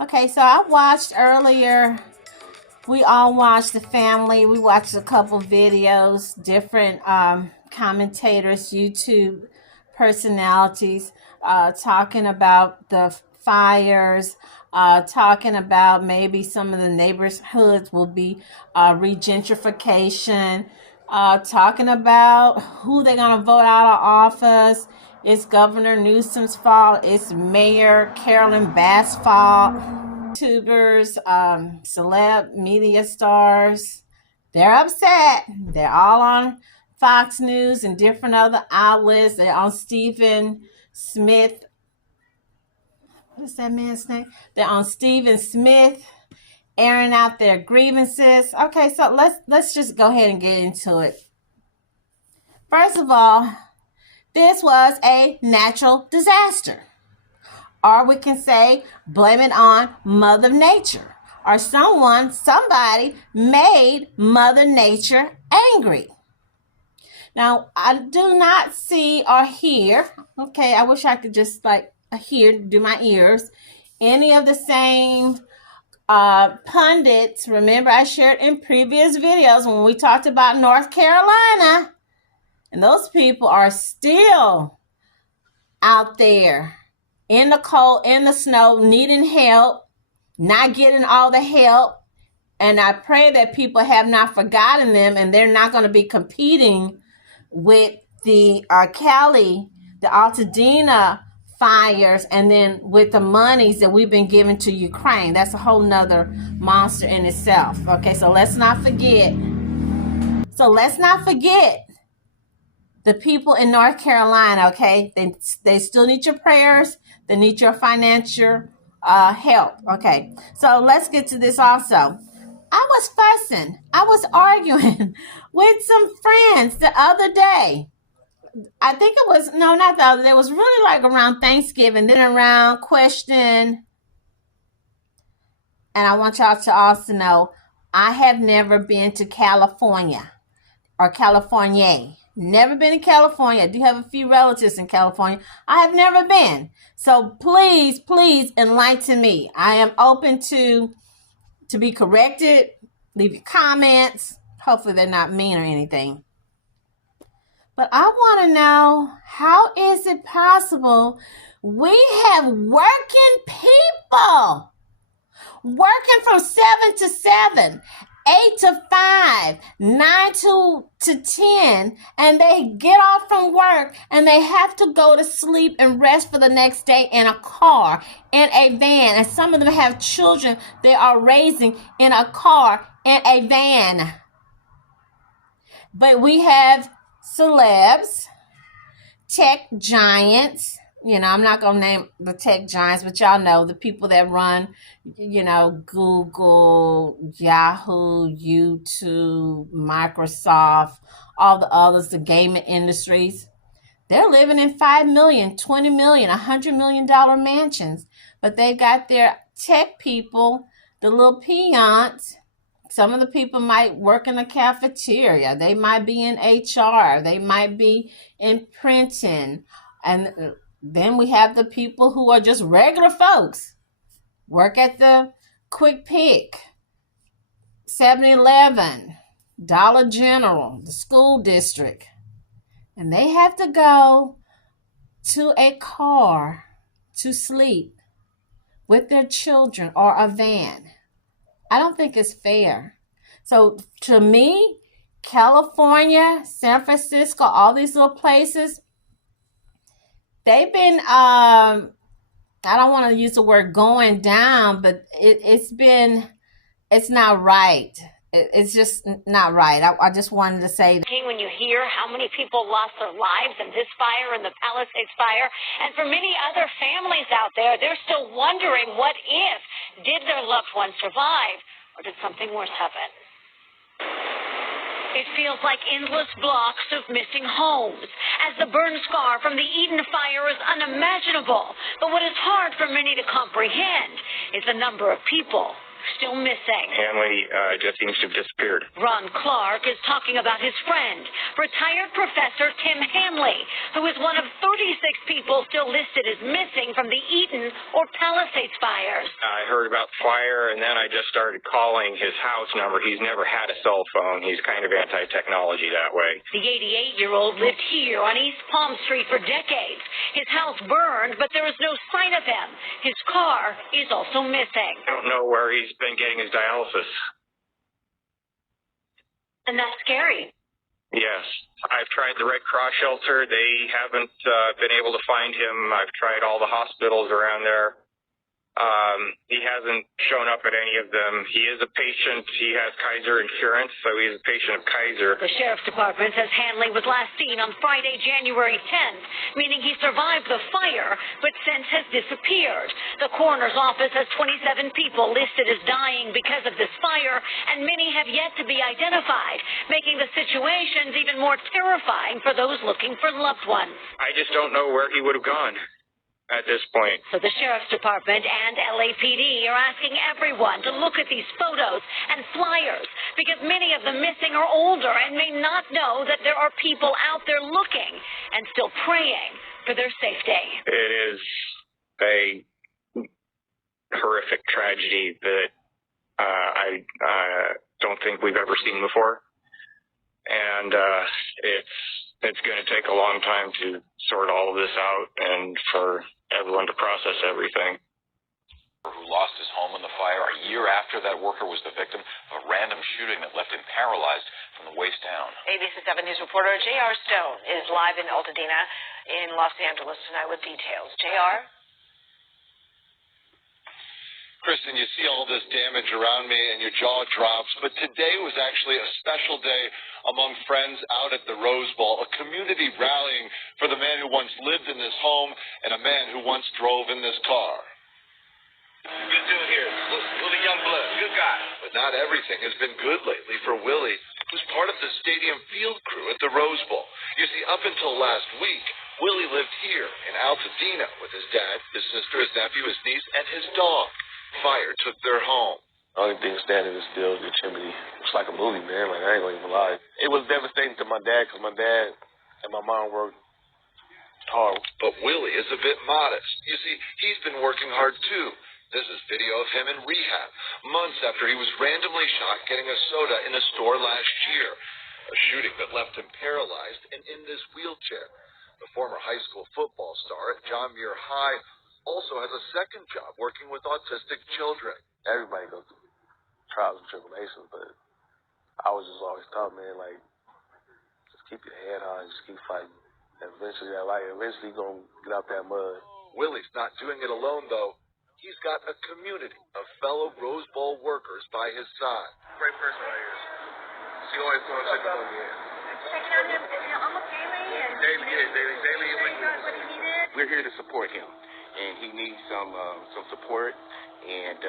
Okay, so I watched earlier. We all watched the family. We watched a couple videos, different commentators, YouTube personalities talking about the fires, talking about maybe some of the neighborhoods will be regentrification, talking about who they're going to vote out of office. It's Governor Newsom's fault. It's Mayor Carolyn Bass' fault. YouTubers, celeb media stars, they're upset. They're all on Fox News and different other outlets. They're on Stephen Smith. What's that man's name? They're on Stephen Smith, airing out their grievances. Okay, so let's just go ahead and get into it. First of all, this was a natural disaster. Or we can say, blame it on Mother Nature. Or somebody made Mother Nature angry. Now, I do not see or hear, okay, I wish I could just do my ears, any of the same pundits. Remember, I shared in previous videos when we talked about North Carolina, and those people are still out there in the cold, in the snow, needing help, not getting all the help. And I pray that people have not forgotten them and they're not going to be competing with the Cali, the Altadena fires, and then with the monies that we've been giving to Ukraine. That's a whole nother monster in itself. Okay, so let's not forget. The people in North Carolina, okay? They still need your prayers. They need your financial help. Okay, so let's get to this also. I was fussing. I was arguing with some friends the other day. I think it was, no, not the other day. It was really like around Thanksgiving, then around question. And I want y'all to also know, I have never been to California or California. Never been in California. I do have a few relatives in California. I have never been. So please, please enlighten me. I am open to be corrected. Leave your comments. Hopefully they're not mean or anything. But I want to know, how is it possible we have working people working from 7 to 7, 8 to 5, 9 to 10, and they get off from work and they have to go to sleep and rest for the next day in a car, in a van. And some of them have children they are raising in a car, in a van. But we have celebs, tech giants. You know, I'm not going to name the tech giants, but y'all know the people that run, you know, Google, Yahoo, YouTube, Microsoft, all the others, the gaming industries. They're living in $5 million, $20 million, $100 million mansions. But they got their tech people, the little peons. Some of the people might work in a cafeteria. They might be in HR. They might be in printing. And then we have the people who are just regular folks. Work at the Quick Pick, 7-Eleven, Dollar General, the school district. And they have to go to a car to sleep with their children or a van. I don't think it's fair. So to me, California, San Francisco, all these little places, they've been, I don't want to use the word going down, but it's not right. It's just not right. I just wanted to say that. When you hear how many people lost their lives in this fire and the Palisades fire, and for many other families out there, they're still wondering, what if? Did their loved ones survive, or did something worse happen? It feels like endless blocks of missing homes, as the burn scar from the Eden fire is unimaginable. But what is hard for many to comprehend is the number of people still missing. Hanley just seems to have disappeared. Ron Clark is talking about his friend, retired Professor Tim Hanley, who is one of 36 people still listed as missing from the Eaton or Palisades fires. I heard about the fire, and then I just started calling his house number. He's never had a cell phone. He's kind of anti-technology that way. The 88-year-old lived here on East Palm Street for decades. His house burned, but there is no sign of him. His car is also missing. I don't know where he's been getting his dialysis. And that's scary. Yes. I've tried the Red Cross shelter. They haven't been able to find him. I've tried all the hospitals around there. He hasn't shown up at any of them. He is a patient. He has Kaiser insurance, so he's a patient of Kaiser. The Sheriff's Department says Hanley was last seen on Friday, January 10th, meaning he survived the fire, but since has disappeared. The coroner's office has 27 people listed as dying because of this fire, and many have yet to be identified, making the situations even more terrifying for those looking for loved ones. I just don't know where he would have gone at this point. So the Sheriff's Department and LAPD are asking everyone to look at these photos and flyers because many of the missing are older and may not know that there are people out there looking and still praying for their safety. It is a horrific tragedy that I don't think we've ever seen before. And it's going to take a long time to sort all of this out and for everyone to process everything. Who lost his home in the fire a year after that worker was the victim of a random shooting that left him paralyzed from the waist down. ABC 7 News reporter J.R. Stone is live in Altadena in Los Angeles tonight with details. J.R.? Kristen, you see all this damage around me and your jaw drops, but today was actually a special day among friends out at the Rose Bowl, a community rallying for the man who once lived in this home and a man who once drove in this car. Good dude here. Willie Youngblood. Good guy. But not everything has been good lately for Willie, who's part of the stadium field crew at the Rose Bowl. You see, up until last week, Willie lived here in Altadena with his dad, his sister, his nephew, his niece, and his dog. Fire took their home. The only thing standing is still the chimney. It's like a movie, man. Like, I ain't gonna even lie. It was devastating to my dad because my dad and my mom worked hard. But Willie is a bit modest. You see, he's been working hard too. This is video of him in rehab, months after he was randomly shot getting a soda in a store last year. A shooting that left him paralyzed and in this wheelchair. The former high school football star at John Muir High also has a second job working with autistic children. Everybody goes through trials and tribulations, but I was just always taught, man, like, just keep your head high, just keep fighting. And eventually you're going to get out that mud. Willie's not doing it alone, though. He's got a community of fellow Rose Bowl workers by his side. Great person right here. She always going to check up on me. Checking on him almost daily? Daily. What he needed? We're here to support him, and he needs some support and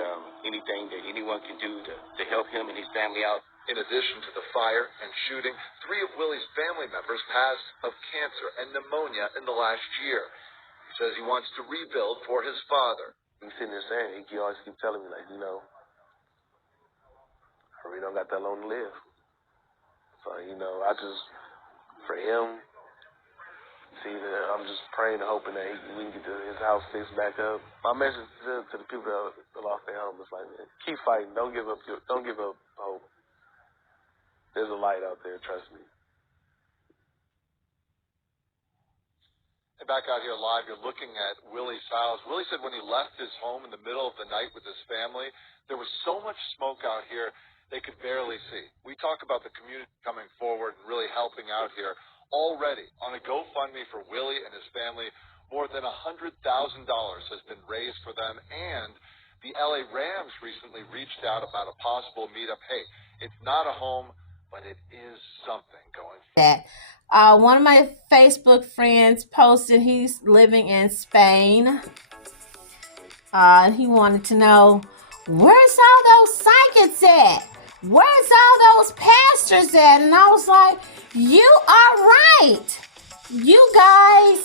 anything that anyone can do to help him and his family out. In addition to the fire and shooting, 3 of Willie's family members passed of cancer and pneumonia in the last year. He says he wants to rebuild for his father. He's sitting there saying, he always keep telling me, like, you know, I really don't got that long to live. So, you know, for him, I'm just praying and hoping that we can get his house fixed back up. My message to the people that lost their home is like, man, keep fighting. Don't give up hope. There's a light out there, trust me. And back out here live, you're looking at Willie's house. Willie said when he left his home in the middle of the night with his family, there was so much smoke out here they could barely see. We talk about the community coming forward and really helping out here. Already, on a GoFundMe for Willie and his family, more than $100,000 has been raised for them, and the LA Rams recently reached out about a possible meetup. Hey, it's not a home, but it is something going forward. One of my Facebook friends posted he's living in Spain. He wanted to know, where's all those psychics at? Where's all those pastors at? And I was like, you are right. You guys,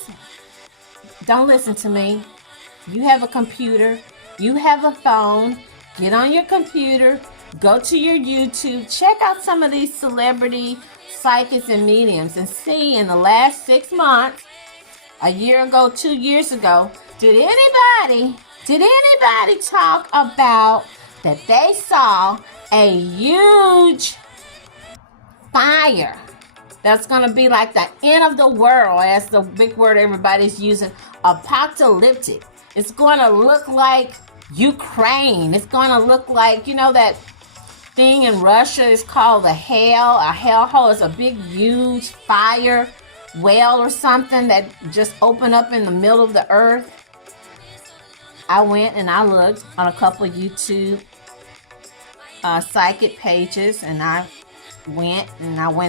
don't listen to me. You have a computer. You have a phone. Get on your computer, go to your YouTube, check out some of these celebrity psychics and mediums and see in the last 6 months, a year ago, 2 years ago, did anybody talk about that they saw a huge fire that's going to be like the end of the world, as the big word everybody's using, apocalyptic. It's going to look like Ukraine. It's going to look like, you know, that thing in Russia is called a hellhole. It's a big, huge fire well or something that just opened up in the middle of the earth. I went and I looked on a couple of YouTube psychic pages, and I went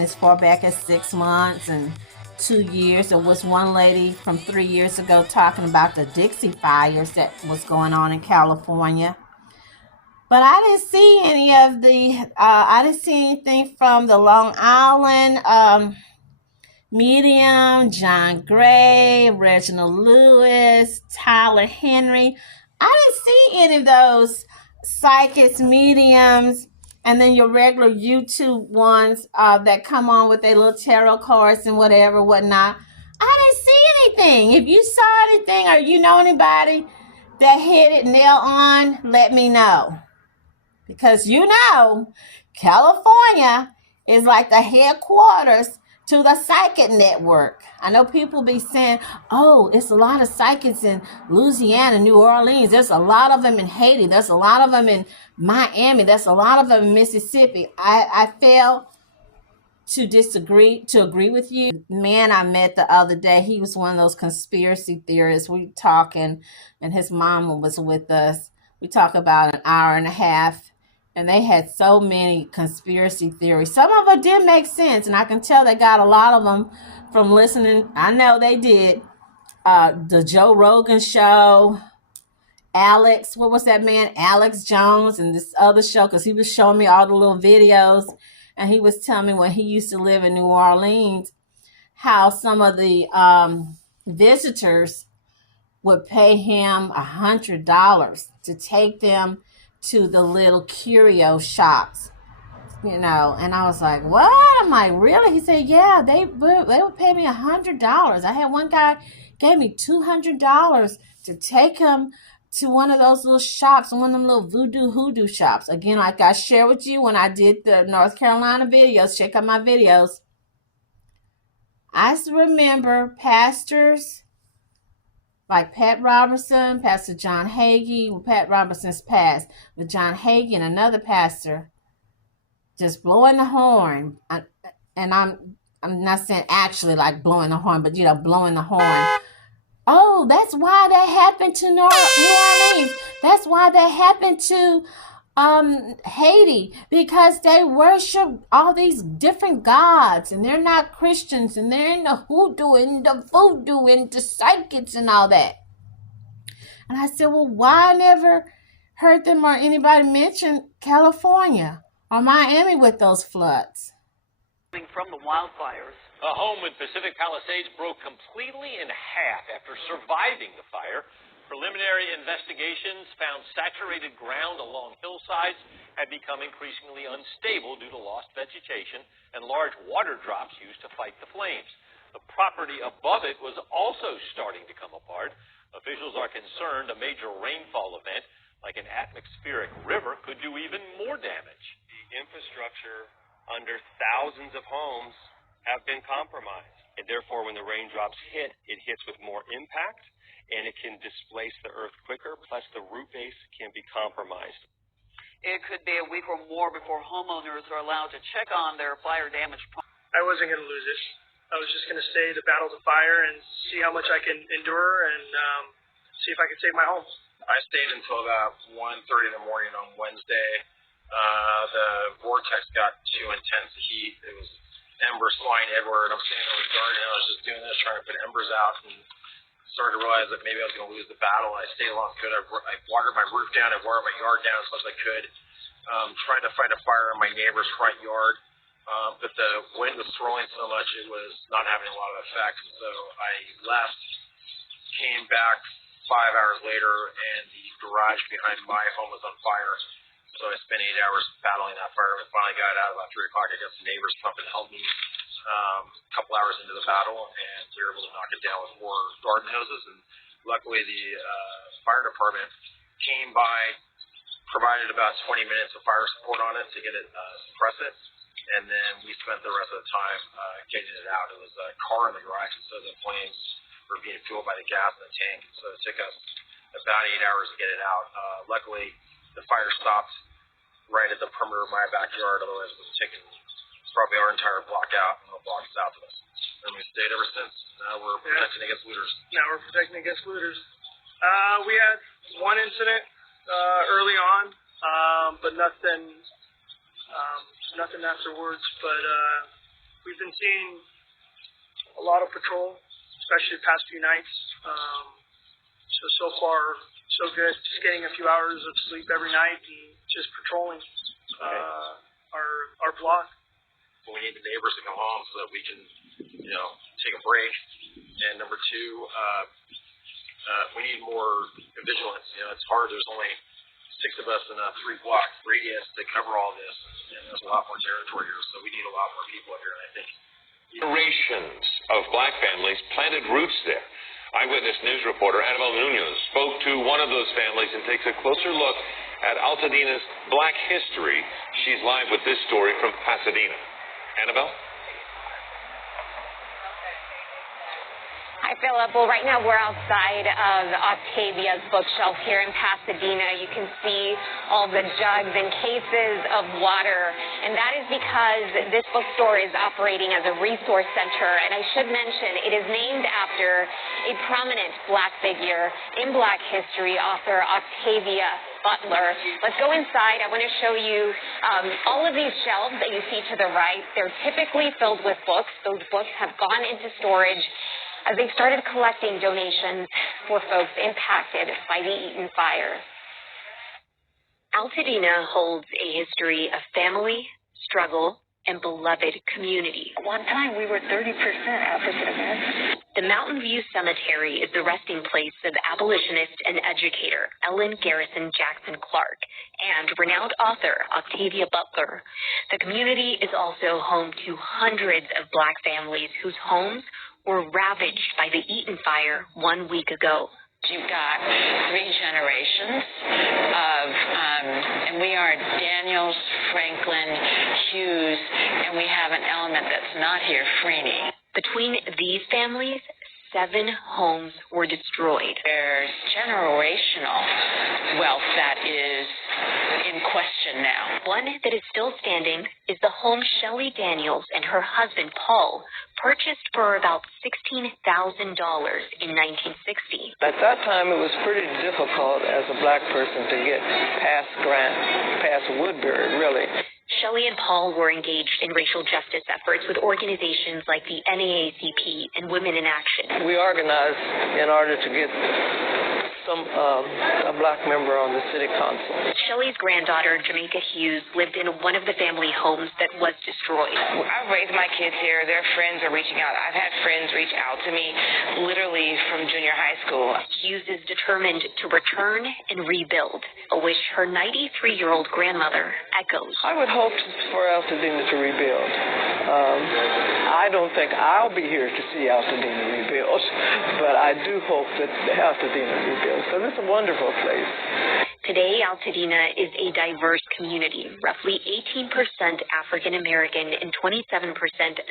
as far back as 6 months and 2 years. There was one lady from 3 years ago talking about the Dixie fires that was going on in California. But I didn't see I didn't see anything from the Long Island medium, John Gray, Reginald Lewis, Tyler Henry. I didn't see any of those psychics, mediums, and then your regular YouTube ones that come on with their little tarot cards and whatnot. I didn't see anything. If you saw anything or you know anybody that hit it nail on, let me know. Because you know, California is like the headquarters to the psychic network. I know people be saying, oh, it's a lot of psychics in Louisiana, New Orleans. There's a lot of them in Haiti. There's a lot of them in Miami. There's a lot of them in Mississippi. I fail to agree with you. Man I met the other day, he was one of those conspiracy theorists. We talking, and his mama was with us. We talk about an hour and a half. And they had so many conspiracy theories. Some of them did make sense. And I can tell they got a lot of them from listening. I know they did. The Joe Rogan show. Alex, what was that man? Alex Jones and this other show. Because he was showing me all the little videos. And he was telling me when he used to live in New Orleans, how some of the visitors would pay him $100 to take them to the little curio shops, you know. And I was like, what? I'm like, really? He said, yeah, they would pay me $100. I had one guy gave me $200 to take him to one of those little shops, one of them little hoodoo shops. Again, like I shared with you when I did the North Carolina videos, check out my videos. I remember pastors like Pat Robertson, Pastor John Hagee. Well, Pat Robertson's passed, but John Hagee and another pastor just blowing the horn. And I'm not saying actually like blowing the horn, but, you know, blowing the horn. Oh, that's why that happened to New Orleans. That's why that happened to Haiti, because they worship all these different gods, and they're not Christians, and they're in the hoodoo and the voodoo and the psychics and all that. And I said, well, why I never heard them or anybody mention California or Miami with those floods? From the wildfires. A home in Pacific Palisades broke completely in half after surviving the fire. Preliminary investigations found saturated ground along hillsides had become increasingly unstable due to lost vegetation and large water drops used to fight the flames. The property above it was also starting to come apart. Officials are concerned a major rainfall event, like an atmospheric river, could do even more damage. The infrastructure under thousands of homes have been compromised, and therefore when the raindrops hit, it hits with more impact, and it can displace the earth quicker, plus the root base can be compromised. It could be a week or more before homeowners are allowed to check on their fire-damaged property. I wasn't going to lose it. I was just going to stay to battle the fire and see how much I can endure and see if I can save my home. I stayed until about 1:30 in the morning on Wednesday. The vortex got too intense. The heat, it was embers flying everywhere, and I'm standing in the garden, and I was just doing this, trying to put embers out, and started to realize that maybe I was going to lose the battle. I stayed along good. I watered my roof down. I watered my yard down as much as I could. Trying to fight a fire in my neighbor's front yard. But the wind was throwing so much, it was not having a lot of effect. So I left, came back 5 hours later, and the garage behind my home was on fire. So I spent 8 hours battling that fire. I finally got out about 3 o'clock. I got some neighbors come and help me a couple hours into the battle, and we were able to knock it down with 4 garden hoses. And luckily, the fire department came by, provided about 20 minutes of fire support on it to get it suppress it. And then we spent the rest of the time getting it out. It was a car in the garage, and so the flames were being fueled by the gas in the tank. So it took us about 8 hours to get it out. Luckily, the fire stopped right at the perimeter of my backyard. Otherwise, it would have taken probably our entire block out and the block south of us. And we stayed ever since. Now we're protecting against looters. Now we're protecting against looters. We had one incident early on, but nothing afterwards. But we've been seeing a lot of patrol, especially the past few nights. So far, so good. Just getting a few hours of sleep every night and just patrolling our block. We need the neighbors to come home so that we can, take a break. And number 2, we need more vigilance. It's hard. There's only 6 of us in a 3-block radius to cover all this, and there's a lot more territory here. So we need a lot more people here. And I think generations of black families planted roots there. Eyewitness news reporter Annabelle Nunez spoke to one of those families and takes a closer look at Altadena's black history. She's live with this story from Pasadena. Annabelle? Hi, Philip. Well, right now we're outside of Octavia's bookshelf here in Pasadena. You can see all the jugs and cases of water, and that is because this bookstore is operating as a resource center. And I should mention, it is named after a prominent black figure in black history, author Octavia Butler. Let's go inside. I want to show you all of these shelves that you see to the right. They're typically filled with books. Those books have gone into storage as they started collecting donations for folks impacted by the Eaton fire. Altadena holds a history of family, struggle, and beloved community. At one time, we were 30% African American. The Mountain View Cemetery is the resting place of abolitionist and educator Ellen Garrison Jackson Clark and renowned author Octavia Butler. The community is also home to hundreds of black families whose homes were ravaged by the Eaton fire 1 week ago. You've got 3 generations of, and we are Daniels, Franklin, Hughes, and we have an element that's not here, Freeney. Between these families, 7 homes were destroyed. There's generational wealth that is in question now. One that is still standing is the home Shelley Daniels and her husband, Paul, purchased for about $16,000 in 1960. At that time, it was pretty difficult as a black person to get past Woodbury, really. Shelley and Paul were engaged in racial justice efforts with organizations like the NAACP and Women in Action. We organized in order to get a black member on the city council. Shelley's granddaughter, Jamaica Hughes, lived in one of the family homes that was destroyed. I've raised my kids here. Their friends are reaching out. I've had friends reach out to me literally from junior high school. Hughes is determined to return and rebuild, a wish her 93-year-old grandmother echoes. I would hope for Altadena to rebuild. I don't think I'll be here to see Altadena rebuild, but I do hope that Altadena rebuilds. So this is a wonderful place. Today, Altadena is a diverse community, roughly 18% African American and 27%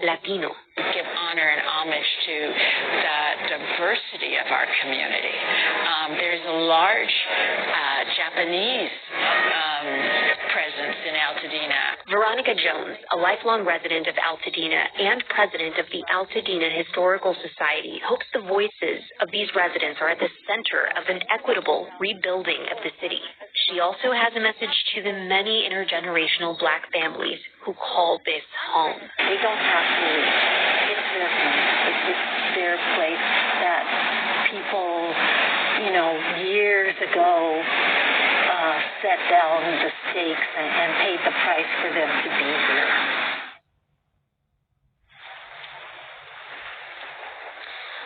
Latino. Give honor and homage to the diversity of our community. There's a large Japanese presence in Altadena. Veronica Jones, a lifelong resident of Altadena and president of the Altadena Historical Society, hopes the voices of these residents are at the center of an equitable rebuilding of the city. She also has a message to the many intergenerational black families who call this home. They don't have to leave. It's their home. It's their place that people, years ago set down the stakes and paid the price for them to be here.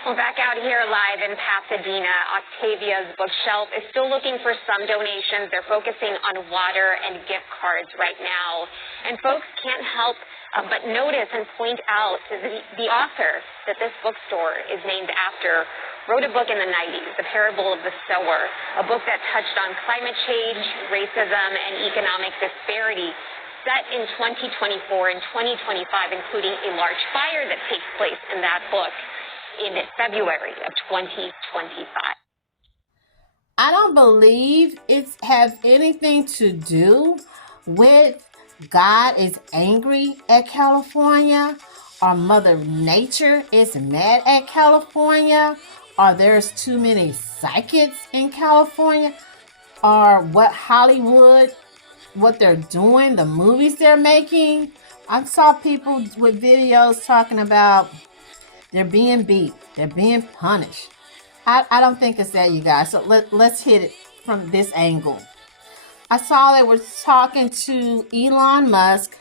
Well, back out here live in Pasadena, Octavia's Bookshelf is still looking for some donations. They're focusing on water and gift cards right now. And folks can't help but notice and point out the author that this bookstore is named after wrote a book in the 90s, The Parable of the Sower, a book that touched on climate change, racism, and economic disparity, set in 2024 and 2025, including a large fire that takes place in that book in February of 2025. I don't believe it has anything to do with God is angry at California, or Mother Nature is mad at California, or there's too many psychics in California, or what Hollywood, what they're doing, the movies they're making. I saw people with videos talking about they're being beat, they're being punished. I don't think it's that, you guys. So let's hit it from this angle. I saw they were talking to Elon Musk.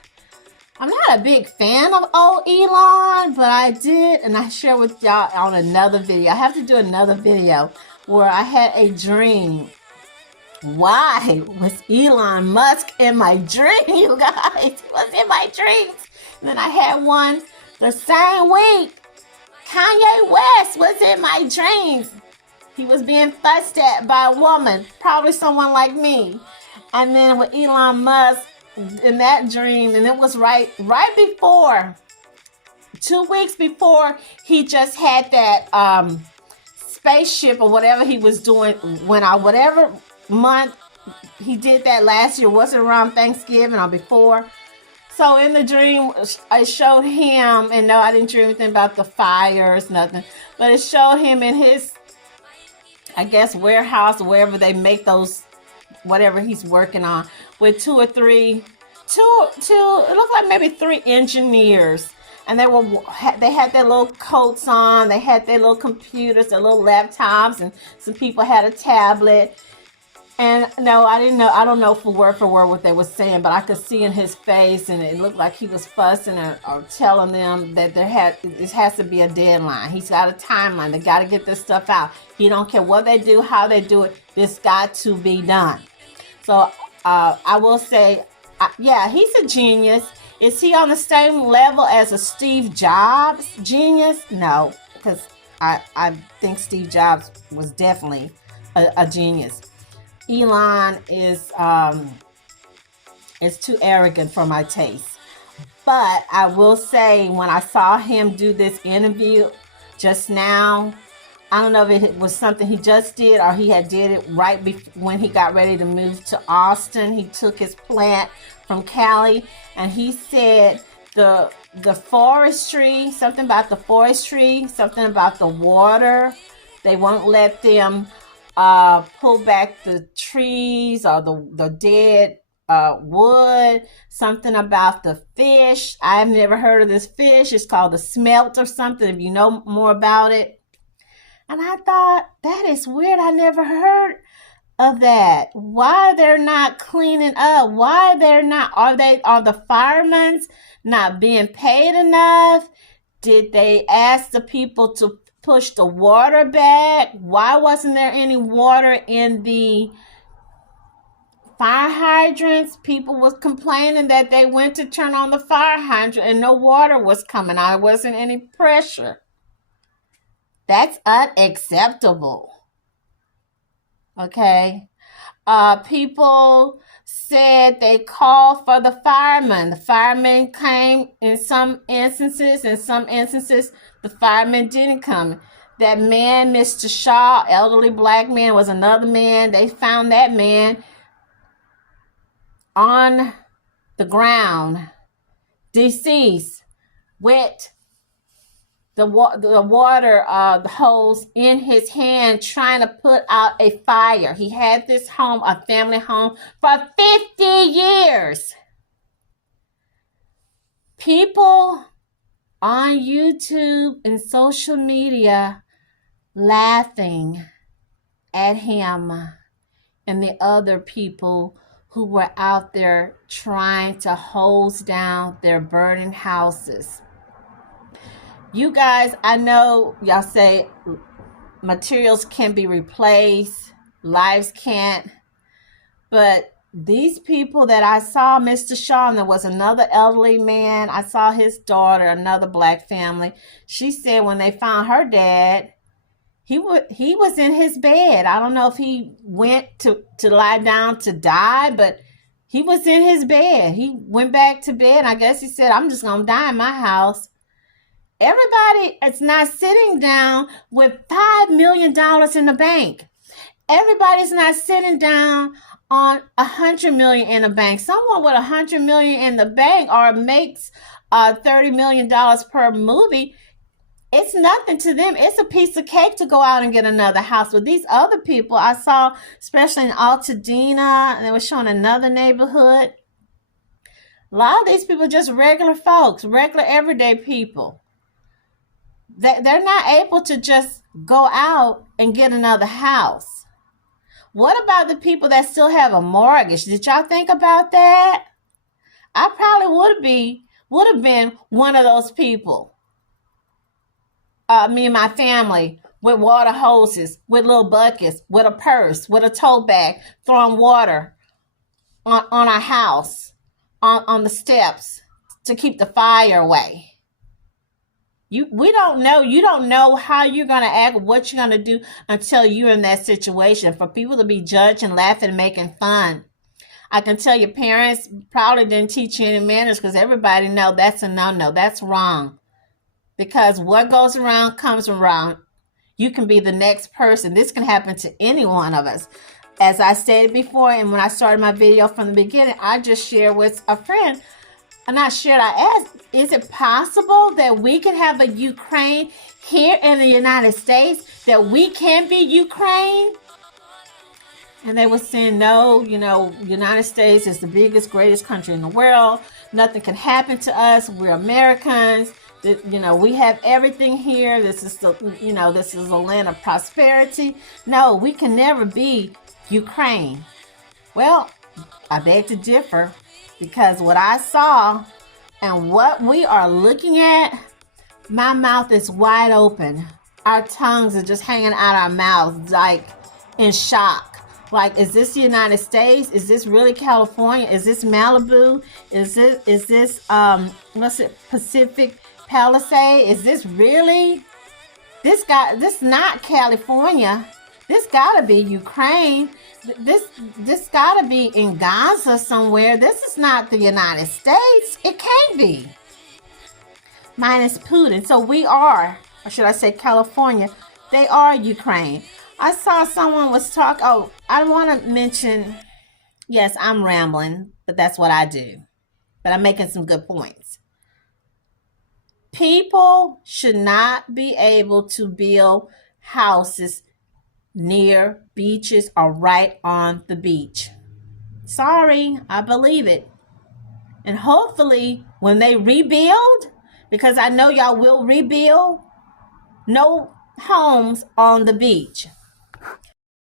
I'm not a big fan of old Elon, but I did, and I shared with y'all on another video. I have to do another video where I had a dream. Why was Elon Musk in my dream, you guys? He was in my dreams. And then I had one the same week. Kanye West was in my dreams. He was being fussed at by a woman, probably someone like me. And then with Elon Musk in that dream, and it was right before, 2 weeks before he just had that spaceship or whatever he was doing, whatever month he did that last year, was it around Thanksgiving or before? So in the dream, I showed him, and no, I didn't dream anything about the fires, nothing, but it showed him in his, I guess, warehouse or wherever they make those, whatever he's working on, with it looked like maybe 3 engineers. And they had their little coats on, they had their little computers, their little laptops, and some people had a tablet. And no, I don't know for word what they were saying, but I could see in his face, and it looked like he was fussing or telling them that this has to be a deadline. He's got a timeline. They got to get this stuff out. He don't care what they do, how they do it. This got to be done. So I will say, yeah, he's a genius. Is he on the same level as a Steve Jobs genius? No, because I think Steve Jobs was definitely a genius. Elon is too arrogant for my taste. But I will say, when I saw him do this interview just now, I don't know if it was something he just did or he had did it right when he got ready to move to Austin. He took his plant from Cali, and he said the forestry, something about the forestry, something about the water. They won't let them pull back the trees or the dead wood, something about the fish. I've never heard of this fish. It's called the smelt or something, if you know more about it. And I thought, that is weird. I never heard of that. Why they're not cleaning up? Why they're not? Are the firemen not being paid enough? Did they ask the people to push the water back? Why wasn't there any water in the fire hydrants? People was complaining that they went to turn on the fire hydrant and no water was coming out. There wasn't any pressure. That's unacceptable. Okay. People said they called for the firemen. The firemen came in some instances. In some instances, the firemen didn't come. That man, Mr. Shaw, elderly black man, was another man. They found that man on the ground, deceased, with the water hose in his hand, trying to put out a fire. He had this home, a family home, for 50 years. People on YouTube and social media laughing at him and the other people who were out there trying to hose down their burning houses. You guys, I know y'all say materials can be replaced, lives can't, but these people that I saw, Mr. Shaw, and there was another elderly man, I saw his daughter, another black family. She said when they found her dad, he was in his bed. I don't know if he went to lie down to die, but he was in his bed. He went back to bed. I guess he said, I'm just going to die in my house. Everybody is not sitting down with $5 million in the bank. Everybody's not sitting down on $100 million in the bank. Someone with $100 million in the bank or makes $30 million per movie, it's nothing to them. It's a piece of cake to go out and get another house. But these other people I saw, especially in Altadena, and they were showing another neighborhood. A lot of these people are just regular folks, regular everyday people. They're not able to just go out and get another house. What about the people that still have a mortgage? Did y'all think about that? I probably would have been one of those people. Me and my family with water hoses, with little buckets, with a purse, with a tote bag, throwing water on our house, on the steps to keep the fire away. We don't know. You don't know how you're going to act, what you're going to do until you're in that situation. For people to be judging, laughing, and making fun. I can tell your parents probably didn't teach you any manners because everybody knows that's a no-no. That's wrong. Because what goes around comes around. You can be the next person. This can happen to any one of us. As I stated before, and when I started my video from the beginning, I just shared with a friend. And I asked, is it possible that we can have a Ukraine here in the United States, that we can be Ukraine? And they were saying, no, United States is the biggest, greatest country in the world. Nothing can happen to us. We're Americans. We have everything here. This is a land of prosperity. No, we can never be Ukraine. Well, I beg to differ. Because what I saw and what we are looking at, my mouth is wide open. Our tongues are just hanging out our mouths like in shock. Like, is this the United States? Is this really California? Is this Malibu? Is this Pacific Palisades? Is this really? This not California. This gotta be Ukraine. This gotta be in Gaza somewhere. This is not the United States. It can't be. Minus Putin. So we are, or should I say California, they are Ukraine. I saw someone was talking, I want to mention, yes, I'm rambling, but that's what I do. But I'm making some good points. People should not be able to build houses near beaches or right on the beach. Sorry, I believe it. And hopefully when they rebuild, because I know y'all will rebuild, no homes on the beach.